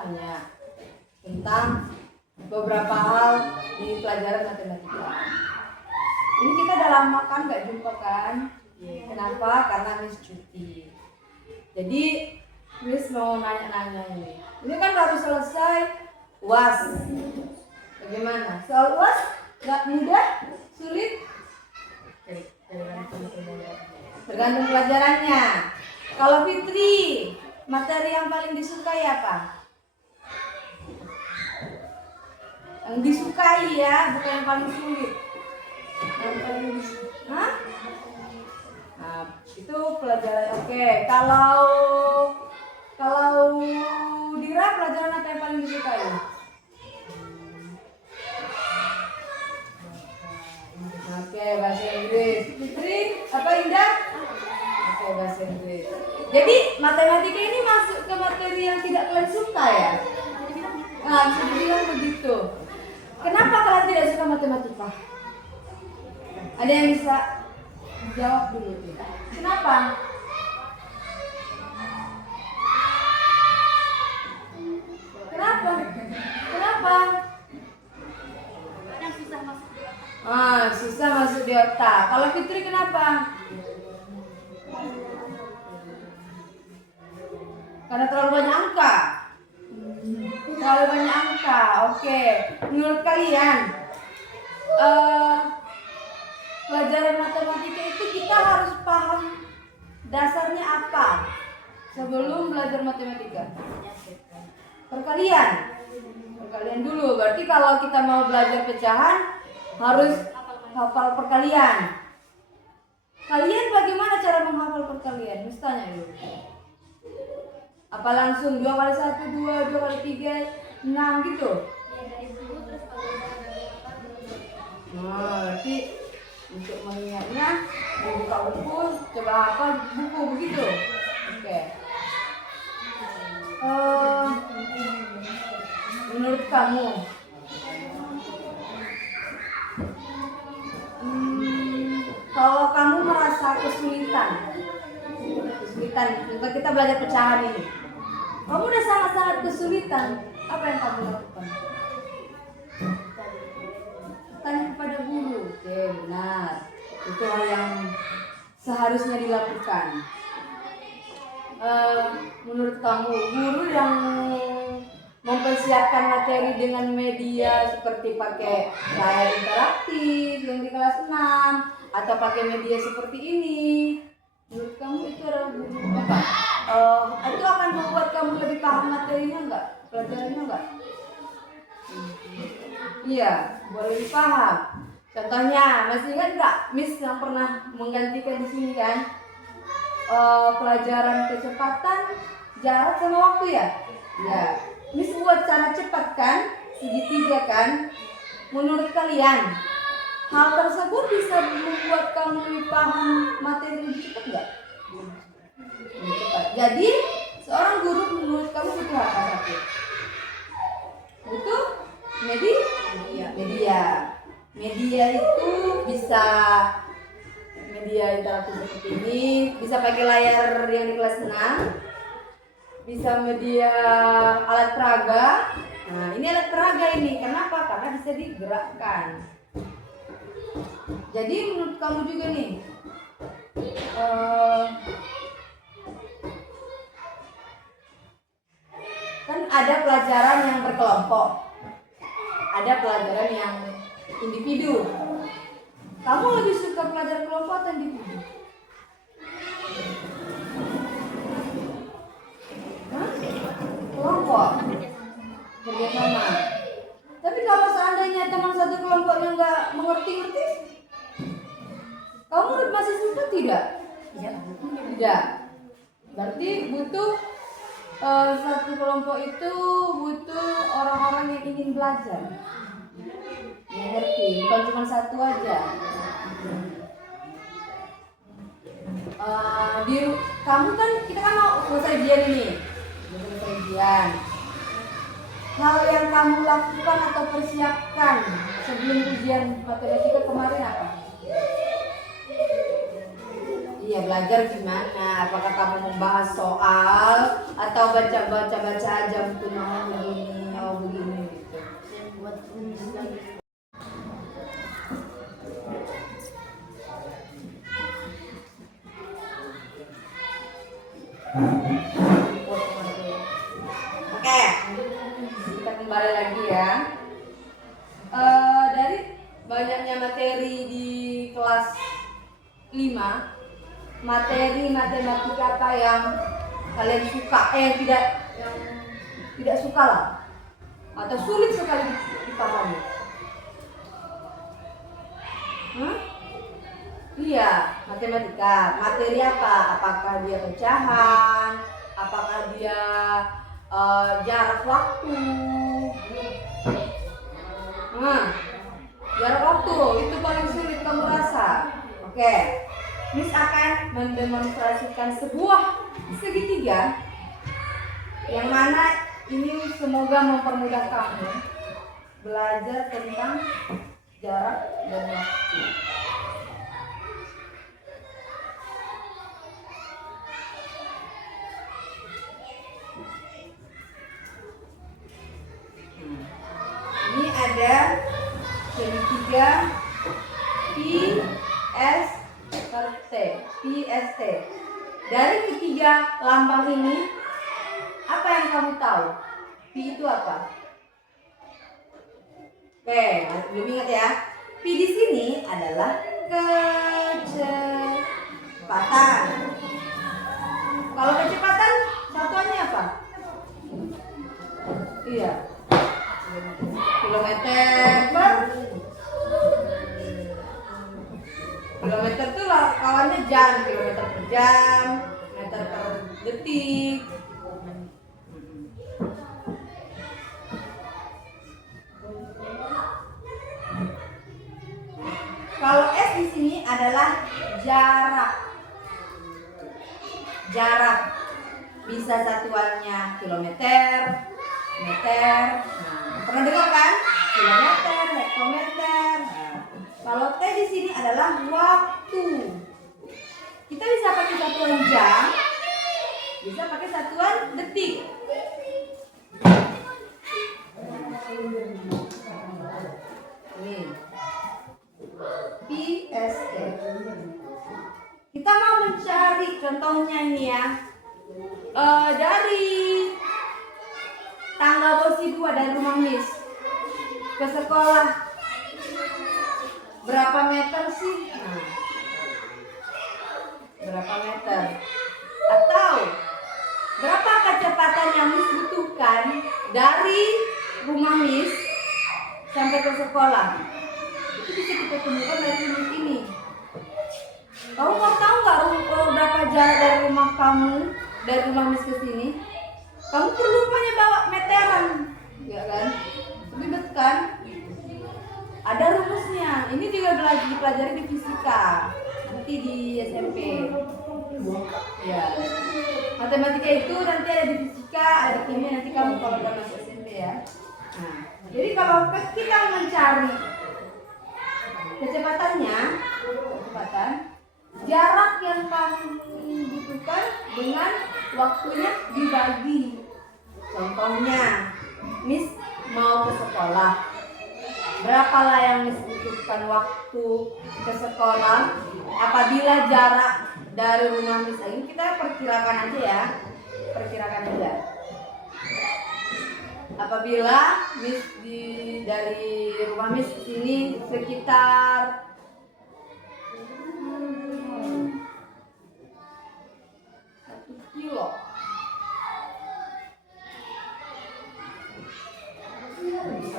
hanya tentang beberapa hal di pelajaran matematika. Ini kita udah lama kan gak jumpa kan? Kenapa? Karena Miss cuti. Jadi Miss mau nanya-nanya ini. Ini kan baru selesai UAS. Bagaimana? Soal UAS gak mudah? Sulit? Tergantung pelajarannya. Kalau Fitri, materi yang paling disukai apa? Yang disukai ya, bukan yang paling sulit. Yang paling disukai. Hah? Nah, itu pelajaran oke. Kalau Dira, pelajaran apa yang paling disukai? Oke, bahasa Inggris. Fitri, apa Indah? Oke, bahasa Inggris. Jadi matematika ini masuk ke materi yang tidak kalian suka ya? Nah, bisa dibilang begitu. Kenapa kalian tidak suka matematika? Ada yang bisa jawab dulu? Kenapa? Kenapa? Kenapa? Susah masuk di otak. Kalau Fitri kenapa? Karena terlalu banyak angka. Terlalu banyak angka. Oke. Menurut kalian, pelajaran matematika itu kita harus paham dasarnya apa sebelum belajar matematika? Perkalian. Perkalian dulu. Berarti kalau kita mau belajar pecahan harus hafal perkalian. Kalian bagaimana cara menghafal perkalian? Misalnya dulu. Apa langsung 2 kali 1, 2, 2 kali 3, 6 gitu? Nah, berarti untuk mengingatnya buka buku, coba hafal buku begitu. Oke. Menurut kamu, kalau kamu merasa kesulitan, kita belajar pecahan ini, kamu udah sangat-sangat kesulitan, apa yang kamu lakukan? Tanya kepada guru. Oke, benar. Itu hal yang seharusnya dilakukan. Menurut kamu, guru yang mempersiapkan materi dengan media seperti pakai layar interaktif yang di kelas 6 atau pakai media seperti ini, menurut kamu itu adalah guru apa? Itu akan membuat kamu lebih paham materinya enggak? Pelajarannya enggak? Iya, boleh lebih paham. Contohnya, masih ingat enggak Miss yang pernah menggantikan di sini kan? Pelajaran kecepatan jarak sama waktu ya? Ya. Miss buat cara cepat kan? Segitiga kan? Menurut kalian, hal tersebut bisa membuat kamu lebih paham materi lebih cepat enggak? Lebih cepat. Jadi, seorang guru menurut kamu butuh apa satu? Butuh media. Media itu bisa media interaktif seperti ini, bisa pakai layar yang di kelas 6, bisa media alat peraga. Nah, ini alat peraga ini. Kenapa? Karena bisa digerakkan. Jadi menurut kamu juga nih, kan ada pelajaran yang berkelompok, ada pelajaran yang individu. Kamu lebih suka pelajaran kelompok atau individu? Kelompok, kerjasama. Tapi kalau seandainya teman satu kelompoknya nggak mengerti-ngerti, kamu masih suka tidak? Tidak. Berarti butuh satu kelompok itu butuh orang-orang yang ingin belajar, yang ngerti, bukan cuma satu aja. Kamu kan, kita kan mau selesai ujian ini, selesai ujian. Hal yang kamu lakukan atau persiapkan sebelum ujian matematika kemarin apa? Iya, belajar gimana? Apakah kamu membahas soal atau baca aja buku nomor Oke, kita kembali lagi ya. Dari banyaknya materi di kelas 5, materi matematika apa yang kalian suka, yang tidak suka lah, atau sulit sekali dipahami? Iya, matematika. Materi apa? Apakah dia pecahan? Apakah dia jarak waktu? Jarak waktu itu paling sulit kamu rasa. Oke, Miss akan mendemonstrasikan sebuah segitiga yang mana ini semoga mempermudah kamu belajar tentang jarak dan waktu. Ini ada segitiga PST. Dari ketiga lambang ini, apa yang kamu tahu? P itu apa? Oke, belum ingat ya. P di sini adalah kecepatan. Kalau kecepatan satuannya apa? Iya. Kilometer itu kawannya jam, kilometer per jam, meter per detik. Kalau S di sini adalah jarak. Jarak bisa satuannya kilometer, meter. Pernah dengar kan? Kilometer, hektometer. Kalau T di sini adalah waktu. Kita bisa pakai satuan jam, bisa pakai satuan detik. Ini PST. Kita mau mencari contohnya ini ya. Dari tangga bosi 2 dari rumah Miss ke sekolah berapa meter sih? Berapa meter? Atau berapa kecepatan yang Miss butuhkan dari rumah Miss sampai ke sekolah? Itu bisa kita temukan dari rumus ini. Kamu mau tahu nggak berapa jarak dari rumah kamu, dari rumah Miss ke sini? Kamu perlu punya bawa meteran, ya kan? Ribet kan? Ada rumusnya. Ini juga dipelajari di fisika, nanti di SMP. Ya. Matematika itu nanti ada di fisika, ada di kimia, nanti kamu kalau udah masuk SMP ya. Nah, jadi kalau kita mencari kecepatan, jarak yang kamu butuhkan dengan waktunya dibagi. Contohnya, Miss mau ke sekolah. Berapalah yang Miss butuhkan waktu ke sekolah apabila jarak dari rumah Miss? Ini kita perkirakan aja ya. Apabila Miss dari rumah Miss ini sekitar 1 kilo.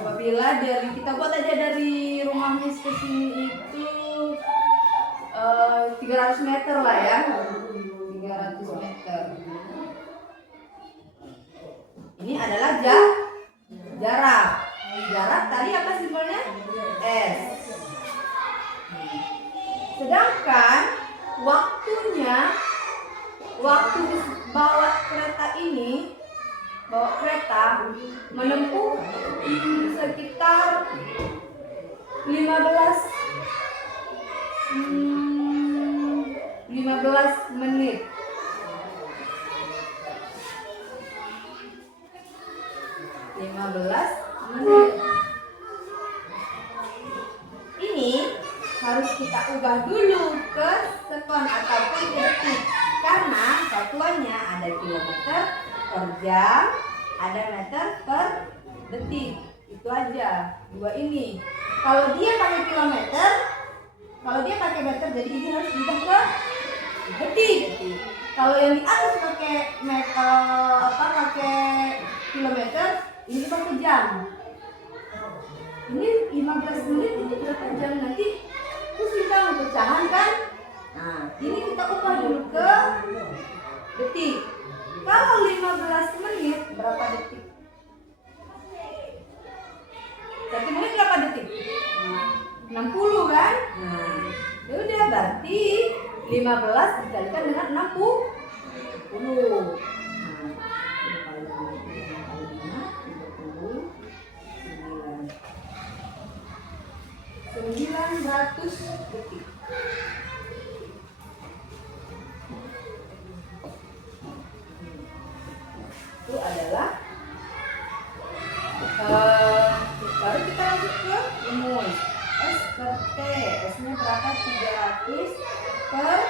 Apabila kita buat aja dari rumah Miss ke sini itu 300 meter lah ya. 300 meter. Ini adalah jarak. Jarak tadi apa simbolnya? S. Sedangkan waktu bawa kereta menempuh sekitar 15 menit. 15 menit. Ini harus kita ubah dulu ke sekon ataupun detik, karena satuannya ada kilometer per jam, ada meter per detik. Itu aja, dua ini. Kalau dia pakai kilometer, kalau dia pakai meter, jadi ini harus diubah ke detik. Kalau yang di atas pakai meter, pakai kilometer, ini pakai jam. Ini 15 menit, ini berapa jam nanti? Terus kita mau pecahan kan? Nah, ini kita ubah dulu ke detik. Kalau 15 menit berapa detik? 1 menit berapa detik? 60 kan? Nah, ya udah berarti 15 dikalikan dengan 60. Nah, 900 detik. Itu adalah baru kita lanjut ke rumus S per T. S nya berapa? 300 per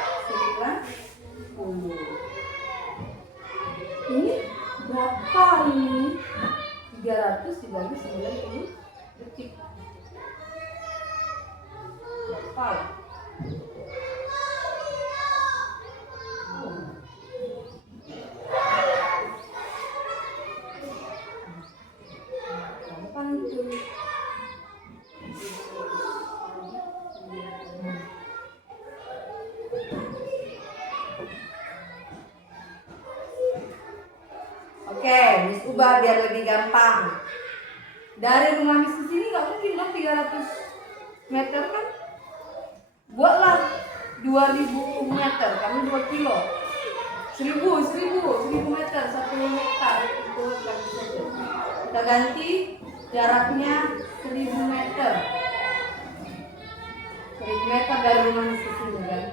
90. Ini berapa ini? 300 dibagi 90 detik. Berapa? Oke, Miss ubah biar lebih gampang. Dari rumah Miss ke sini nggak mungkin dong 300 meter kan? Buatlah 2000 meter, kamu 2 kilo. 1000 meter, 1 hektar. Itu ganti saja. Kita ganti jaraknya 1000 meter. 1000 meter dari rumah Miss ke sini kan?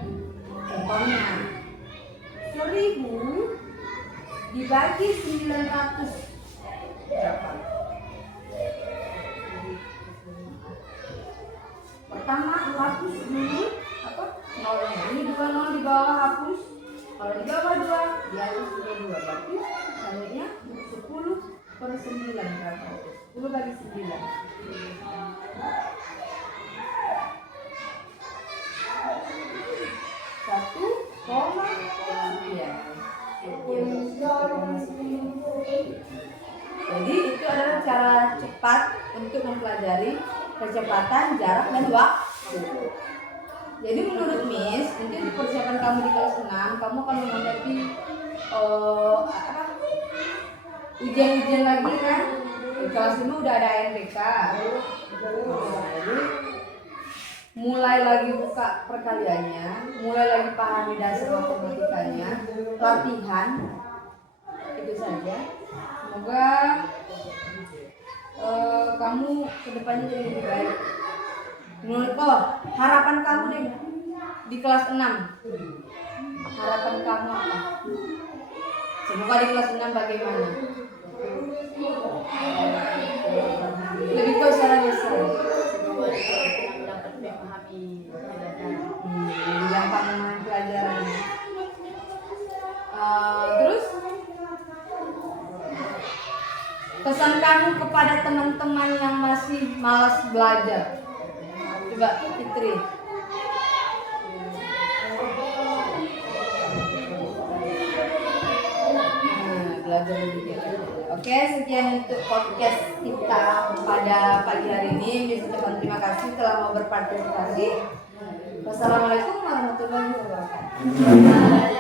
Contohnya 1000 dibagi 900 berapa? Pertama hapus dulu apa? Nolnya. Ini 2 di bawah hapus. Kalau di bawah 2, di atas juga 2. Berarti salahnya 10 per 9 berapa? 10 bagi 9. 1,9. Jadi itu adalah cara cepat untuk mempelajari kecepatan, jarak, dan waktu. Jadi menurut Miss, mungkin di persiapan kamu di kelas 6, kamu akan menghadapi ujian-ujian lagi kan? Di kelas 5 udah ada ANBK. Jadi mulai lagi buka perkaliannya, mulai lagi pahami dasar matematikanya, latihan. Itu saja. Semoga kamu kedepannya jadi lebih baik. Menurut harapan kamu deh di kelas 6. Harapan kamu apa? Semoga di kelas 6 bagaimana? Lebih tahu secara besar. Dapat memahami Lebih gampang memahami pelajarannya. Terus pesan kamu kepada teman-teman yang masih malas belajar. Coba Fitri. Belajar lebih giat. Oke, sekian untuk podcast kita pada pagi hari ini. Miss ucapkan terima kasih telah mau berpartisipasi. Wassalamualaikum warahmatullahi wabarakatuh.